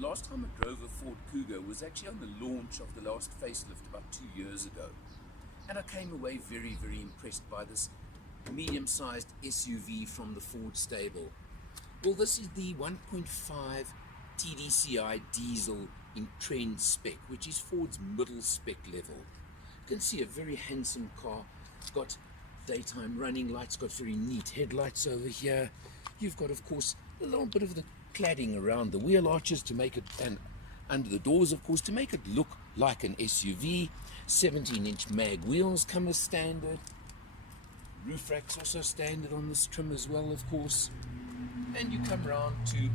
The last time I drove a Ford Kuga was actually on the launch of the last facelift about 2 years ago. And I came away very, very impressed by this medium-sized SUV from the Ford stable. Well, this is the 1.5 TDCi diesel in trend spec, which is Ford's middle spec level. You can see a very handsome car. It's got daytime running lights, got very neat headlights over here. You've got, of course, a little bit of the cladding around the wheel arches to make it, and under the doors, of course, to make it look like an SUV. 17-inch mag wheels come as standard. Roof racks also standard on this trim as well, of course. And you come round to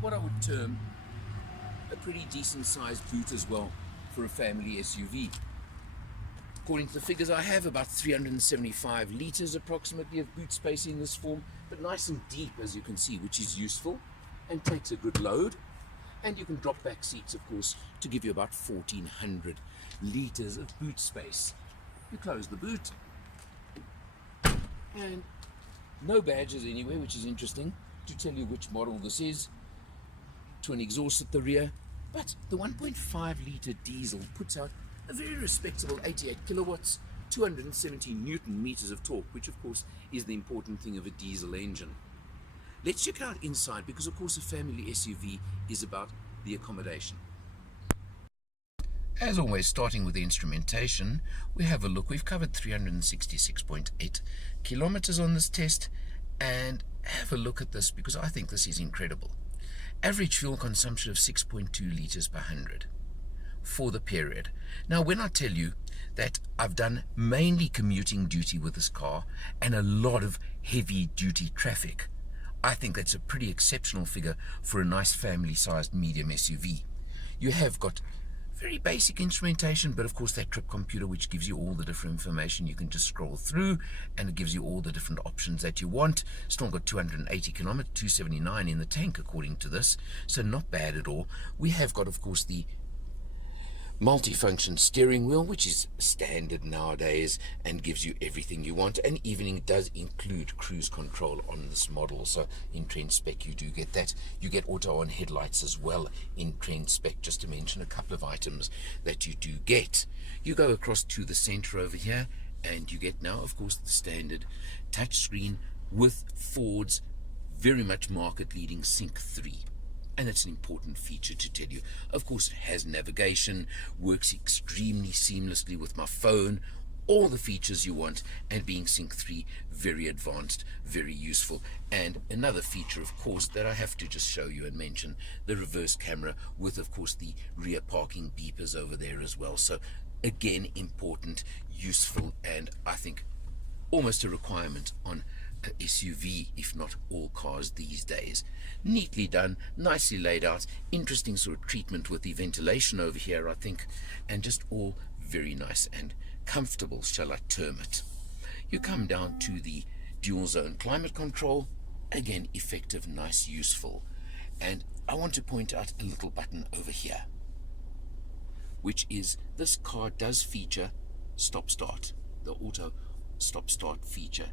what I would term a pretty decent sized boot as well for a family SUV. According to the figures I have, about 375 litres approximately of boot space in this form, but nice and deep, as you can see, which is useful and takes a good load. And you can drop back seats, of course, to give you about 1,400 litres of boot space. You close the boot, and no badges anywhere, which is interesting to tell you which model this is. Twin exhaust at the rear, but the 1.5 litre diesel puts out a very respectable 88 kilowatts, 270 newton meters of torque, which of course is the important thing of a diesel engine. Let's check it out inside, because of course a family SUV is about the accommodation. As always, starting with the instrumentation, we have a look. We've covered 366.8 kilometers on this test, and have a look at this because I think this is incredible. Average fuel consumption of 6.2 liters per 100 for the period. Now, when I tell you that I've done mainly commuting duty with this car and a lot of heavy duty traffic, I think that's a pretty exceptional figure for a nice family-sized medium SUV. You have got very basic instrumentation, but of course that trip computer which gives you all the different information. You can just scroll through and it gives you all the different options that you want. Still got 280 kilometers, 279 in the tank according to this, so not bad at all. We have got, of course, the multifunction steering wheel, which is standard nowadays and gives you everything you want, and even does include cruise control on this model. So in trend spec you do get that. You get auto on headlights as well in trend spec, just to mention a couple of items that you do get. You go across to the center over here and you get now, of course, the standard touchscreen with Ford's very much market leading Sync 3. And it's an important feature to tell you. Of course, it has navigation, works extremely seamlessly with my phone, all the features you want, and being Sync 3, very advanced, very useful. And another feature, of course, that I have to just show you and mention, the reverse camera with, of course, the rear parking beepers over there as well. So again, important, useful, and I think almost a requirement on a SUV, if not all cars these days. Neatly done, nicely laid out, interesting sort of treatment with the ventilation over here, I think, and just all very nice and comfortable, shall I term it. You come down to the dual zone climate control, again effective, nice, useful. And I want to point out a little button over here, which is, this car does feature stop start, the auto stop start feature,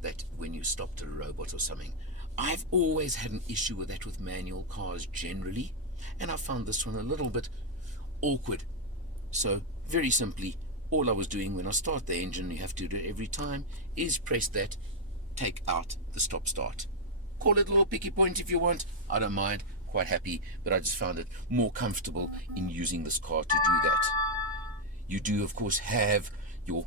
that when you stopped at a robot or something. I've always had an issue with that with manual cars generally, and I found this one a little bit awkward. So very simply, all I was doing when I start the engine, you have to do it every time, is press that, take out the stop start. Call it a little picky point if you want, I don't mind, quite happy, but I just found it more comfortable in using this car to do that. You do, of course, have your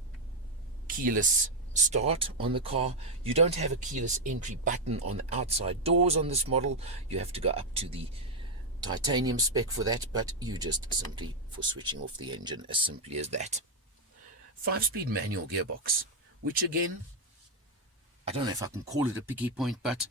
keyless start on the car. You don't have a keyless entry button on the outside doors on this model. You have to go up to the titanium spec for that, but you just simply, for switching off the engine, as simply as that. 5-speed manual gearbox, which again, I don't know if I can call it a picky point, but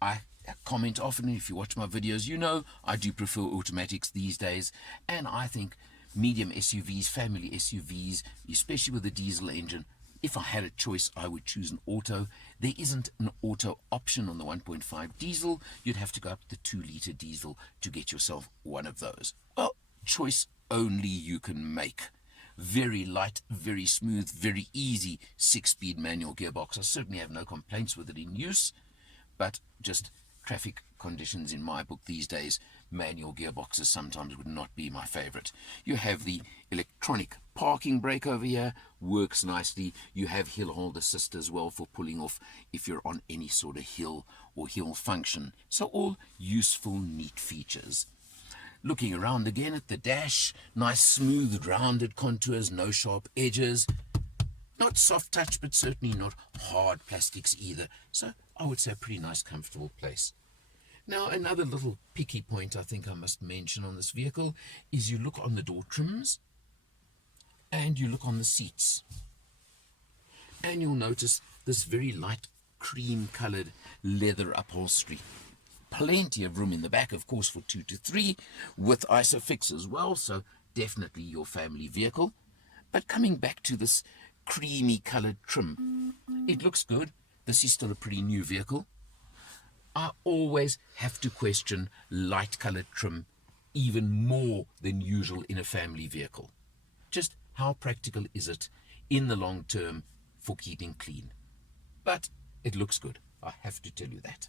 I comment often, if you watch my videos, you know I do prefer automatics these days, and I think medium SUVs, family SUVs, especially with a diesel engine, if I had a choice, I would choose an auto. There isn't an auto option on the 1.5 diesel. You'd have to go up to the 2-litre diesel to get yourself one of those. Well, choice only you can make. Very light, very smooth, very easy 6-speed manual gearbox. I certainly have no complaints with it in use, but just traffic conditions in my book these days manual gearboxes sometimes would not be my favorite. You have the electronic parking brake over here, works nicely. You have hill hold assist as well for pulling off if you're on any sort of hill or hill function. So all useful, neat features. Looking around again at the dash, nice smooth rounded contours, no sharp edges. Not soft touch, but certainly not hard plastics either. So I would say a pretty nice, comfortable place. Now, another little picky point I think I must mention on this vehicle is you look on the door trims and you look on the seats. And you'll notice this very light cream-colored leather upholstery. Plenty of room in the back, of course, for 2 to 3, with ISOFIX as well, so definitely your family vehicle. But coming back to this creamy colored trim, it looks good. This is still a pretty new vehicle. I always have to question light colored trim even more than usual in a family vehicle. Just how practical is it in the long term for keeping clean? But it looks good, I have to tell you that.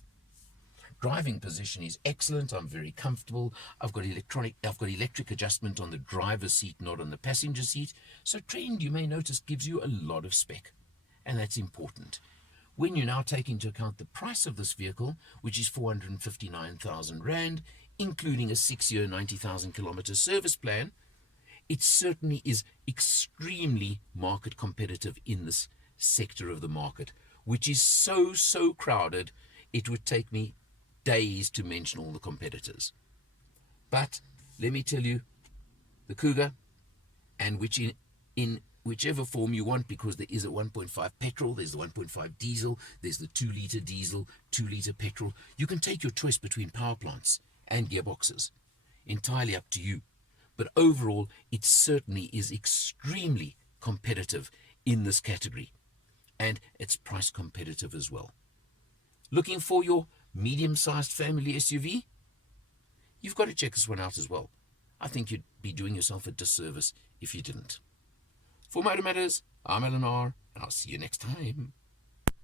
Driving position is excellent. I'm very comfortable. I've got electric adjustment on the driver's seat, not on the passenger seat. So Trend, you may notice, gives you a lot of spec, and that's important. When you now take into account the price of this vehicle, which is 459,000 Rand, including a 6-year, 90,000 kilometer service plan, it certainly is extremely market competitive in this sector of the market, which is so crowded, it would take me days to mention all the competitors. But let me tell you, the Kuga, and which in whichever form you want, because there is a 1.5 petrol, there's the 1.5 diesel, there's the 2-liter diesel, 2-liter petrol. You can take your choice between power plants and gearboxes. Entirely up to you. But overall, it certainly is extremely competitive in this category. And it's price competitive as well. Looking for your medium-sized family SUV? You've got to check this one out as well. I think you'd be doing yourself a disservice if you didn't. For Motor Matters, I'm Eleanor, and I'll see you next time.